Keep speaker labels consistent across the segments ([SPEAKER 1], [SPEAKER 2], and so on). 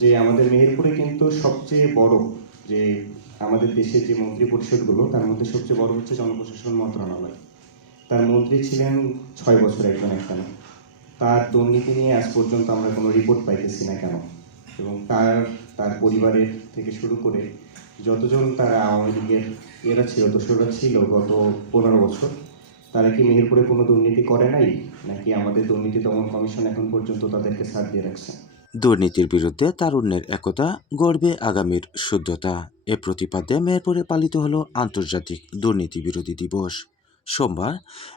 [SPEAKER 1] যে আমাদের মেহেরপুরে কিন্তু সবচেয়ে বড় যে আমাদের দেশের যে মন্ত্রী পরিষদগুলো, তার মধ্যে সবচেয়ে বড় হচ্ছে জনপ্রশাসন মন্ত্রণালয়। তার মন্ত্রী ছিলেন ছয় বছর একজন একখানে। তার দুর্নীতি নিয়ে আজ পর্যন্ত আমরা কোনো রিপোর্ট পাইতেছি না কেন? এবং তার তার পরিবারের থেকে শুরু করে যতজন তারা আওয়ামী লীগের এরা ছিল, দোসররা ছিল গত পনেরো বছর, তারা কি মেহেরপুরে কোনো দুর্নীতি করে নাই? নাকি আমাদের দুর্নীতি দমন কমিশন এখন পর্যন্ত তাদেরকে ছাড় দিয়ে রাখছে?
[SPEAKER 2] দুর্নীতির বিরুদ্ধে তারুণ্যের একতা গর্বে আগামীর শুদ্ধতা। এ প্রতিপাদ্যে মেহেরপুরে পালিত হল আন্তর্জাতিক দুর্নীতি বিরোধী দিবস। সোমবার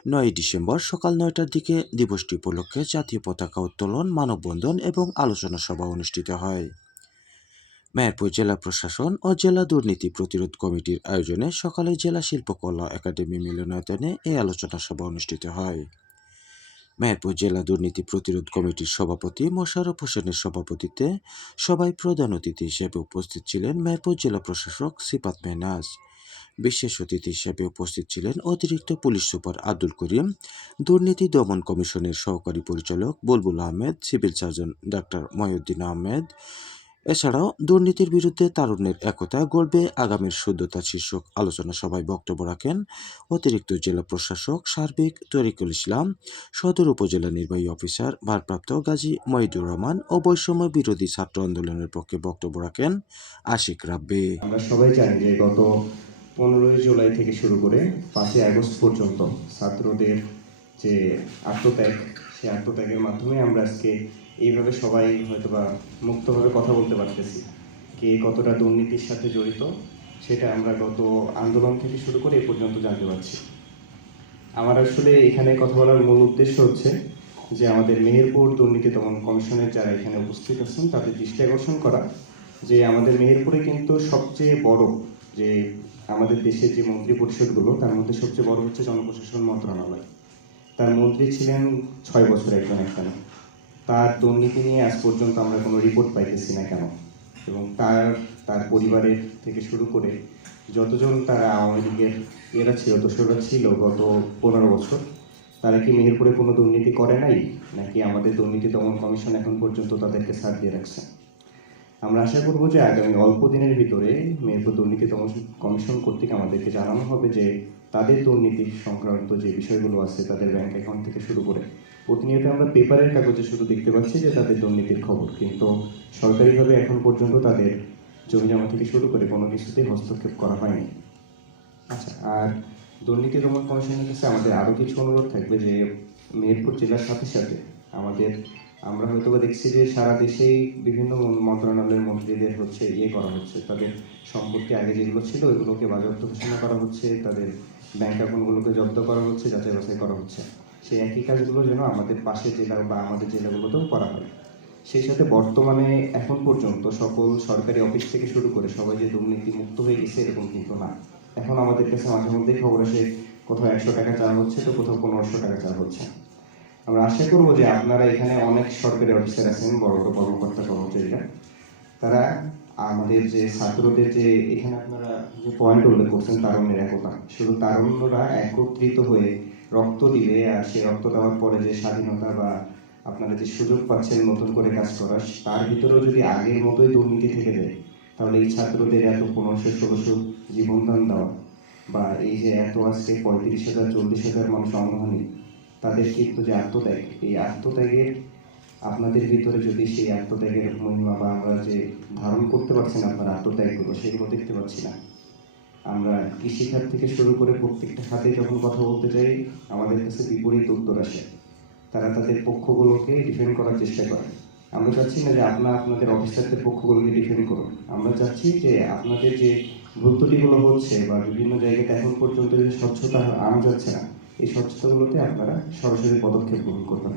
[SPEAKER 2] নয় ডিসেম্বর সকাল নয়টার দিকে দিবসটি উপলক্ষে জাতীয় পতাকা উত্তোলন, মানববন্ধন এবং আলোচনা সভা অনুষ্ঠিত হয়। মেহেরপুর জেলা প্রশাসন ও জেলা দুর্নীতি প্রতিরোধ কমিটির আয়োজনে সকালে জেলা শিল্পকলা একাডেমি মিলনায়তনে এই আলোচনা সভা অনুষ্ঠিত হয়। মেহেরপুর জেলা দুর্নীতি প্রতিরোধ কমিটির সভাপতি মোশাররফ হোসেনের সভাপতিত্বে সবাই প্রধান অতিথি হিসেবে উপস্থিত ছিলেন মেহেরপুর জেলা প্রশাসক সিপাত মেহনাজ। বিশেষ অতিথি হিসেবে উপস্থিত ছিলেন অতিরিক্ত পুলিশ সুপার আব্দুল করিম, দুর্নীতি দমন কমিশনের সহকারী পরিচালক Bulbul Ahmed, civil surgeon doctor Mohiuddin Ahmed এছাড়াও, দুর্নীতির বিরুদ্ধে তারুণ্যের একতা গড়বে আগামীর শুদ্ধতা শীর্ষক আলোচনা সভায় বক্তব্য রাখেন অতিরিক্ত জেলা প্রশাসক সার্বিক তরিকুল ইসলাম, সদর উপজেলা নির্বাহী অফিসার ভারপ্রাপ্ত গাজী মহিদুর রহমান ও বৈষম্য বিরোধী ছাত্র আন্দোলনের পক্ষে বক্তব্য রাখেন আশিক রাব্বি।
[SPEAKER 1] আমরা সবাই জানি যে গত পনেরোই জুলাই থেকে শুরু করে পাঁচই আগস্ট পর্যন্ত ছাত্রদের যে আত্মত্যাগ, সেই আত্মত্যাগের মাধ্যমে আমরা আজকে এইভাবে সবাই হয়তোবা মুক্তভাবে কথা বলতে পারতেছি। কে কতটা দুর্নীতির সাথে জড়িত, সেটা আমরা গত আন্দোলন থেকে শুরু করে এ পর্যন্ত জানতে পারছি। আমার আসলে এখানে কথা বলার মূল উদ্দেশ্য হচ্ছে যে আমাদের মেহেরপুর দুর্নীতি দমন কমিশনের যারা এখানে উপস্থিত আছেন, তাদের দৃষ্টি আকর্ষণ করা যে আমাদের মেহেরপুরে কিন্তু সবচেয়ে বড় যে আমাদের দেশের যে মন্ত্রী পরিষদগুলো, তার মধ্যে সবচেয়ে বড় হচ্ছে জনপ্রশাসন মন্ত্রণালয়। তার মন্ত্রী ছিলেন ছয় বছর একজন একখানে তার দুর্নীতি নিয়ে আজ পর্যন্ত আমরা কোনো রিপোর্ট পাইতেছি না কেন? এবং তার তার পরিবারের থেকে শুরু করে যতজন তারা আওয়ামী লীগের এরা ছিল দোসররা ছিল গত পনেরো বছর, তারা কি মেহেরপুরে কোনো দুর্নীতি করে নাই? নাকি আমাদের দুর্নীতি দমন কমিশন এখন পর্যন্ত তাদেরকে ছাড় দিয়ে রাখছে? আমরা আশা করব যে আগামী অল্প দিনের ভিতরে মেহেরপুর দুর্নীতি দমন কমিশন কর্তৃক আমাদেরকে জানানো হবে যে তাদের দুর্নীতি সংক্রান্ত যে বিষয়গুলো আছে তাদের ব্যাংক অ্যাকাউন্ট থেকে শুরু করে, প্রতিনিয়ত আমরা পেপারের কাগজে শুধু দেখতে পাচ্ছি যে তাদের দুর্নীতির খবর। কিন্তু সরকারিভাবে এখন পর্যন্ত তাদের জমি জমা থেকে শুরু করে কোনো কিছুতেই হস্তক্ষেপ করা হয়নি। আচ্ছা আর দুর্নীতি দমন কমিশনের কাছে আমাদের আরও কিছু অনুরোধ থাকবে যে মেহেরপুর জেলার সাথে সাথে আমাদের আমরা হয়তো দেখছি যে সারা দেশেই বিভিন্ন মন্ত্রণালয়ের মন্ত্রীদের হচ্ছে ইয়ে করা হচ্ছে। তাদের সম্পত্তি আগে যেগুলো ছিল, ওইগুলোকে বাজেয়াপ্ত ঘোষণা করা হচ্ছে, তাদের ব্যাংক অ্যাকাউন্টগুলোকে জব্দ করা হচ্ছে, যাচাই বাছাই করা হচ্ছে। সেই একই কাজগুলো যেন আমাদের পাশের জেলা বা আমাদের জেলাগুলোতেও করা হয়। সেই সাথে বর্তমানে এখন পর্যন্ত সকল সরকারি অফিস থেকে শুরু করে সবাই যে দুর্নীতি মুক্ত হয়ে গেছে এরকম কিন্তু না। এখন আমাদের কাছে মাঝে মধ্যেই খবর আসে, কোথাও একশো টাকা চাওয়া হচ্ছে তো কোথাও পনেরোশো টাকা চাওয়া হচ্ছে। আমরা আশা করব যে আপনারা এখানে অনেক সরকারি অফিসার আছেন, বড় বড় কর্মকর্তা কর্মচারীরা। তারা আমাদের যে ছাত্রদের যে এখানে আপনারা যে পয়েন্ট উল্লেখ করছেন তারুণ্যের একতা শুধু তারুণ্যরা একত্রিত হয়ে রক্ত দিলে আর সেই রক্ত দেওয়ার পরে যে স্বাধীনতা বা আপনারা যে সুযোগ পাচ্ছেন নতুন করে কাজ করার, তার ভিতরেও যদি আগের মতোই দুর্নীতি থেকে যায়, তাহলে এই ছাত্রদের এত পনেরোশো, ষোলোশো জীবনদান দেওয়া বা এই যে এত আজকে পঁয়ত্রিশ হাজার, চল্লিশ হাজার মানুষ অঙ্গহানি তাদের কিন্তু যে আত্মত্যাগ, এই আত্মত্যাগের, আপনাদের ভিতরে যদি সেই আত্মত্যাগের মহিমা বা আমরা যে ধারণ করতে পারছি না, আপনার আত্মত্যাগগুলো, সেগুলো দেখতে পাচ্ছি না। আমরা কৃষিখাত থেকে শুরু করে প্রত্যেকটা খাতে যখন কথা বলতে যাই, আমাদের কাছে বিপরীত উত্তর আসে। তারা তাদের পক্ষগুলোকে ডিফেন্ড করার চেষ্টা করে। আমরা চাচ্ছি না যে আপনার আপনাদের অফিসারদের পক্ষগুলোকে ডিফেন্ড করুন আমরা চাচ্ছি যে আপনাদের যে ভুল হচ্ছে বা বিভিন্ন জায়গাতে এখন পর্যন্ত যে স্বচ্ছতা আনা যাচ্ছে না এই স্বচ্ছতাগুলোতে আপনারা সরাসরি পদক্ষেপ গ্রহণ করবেন।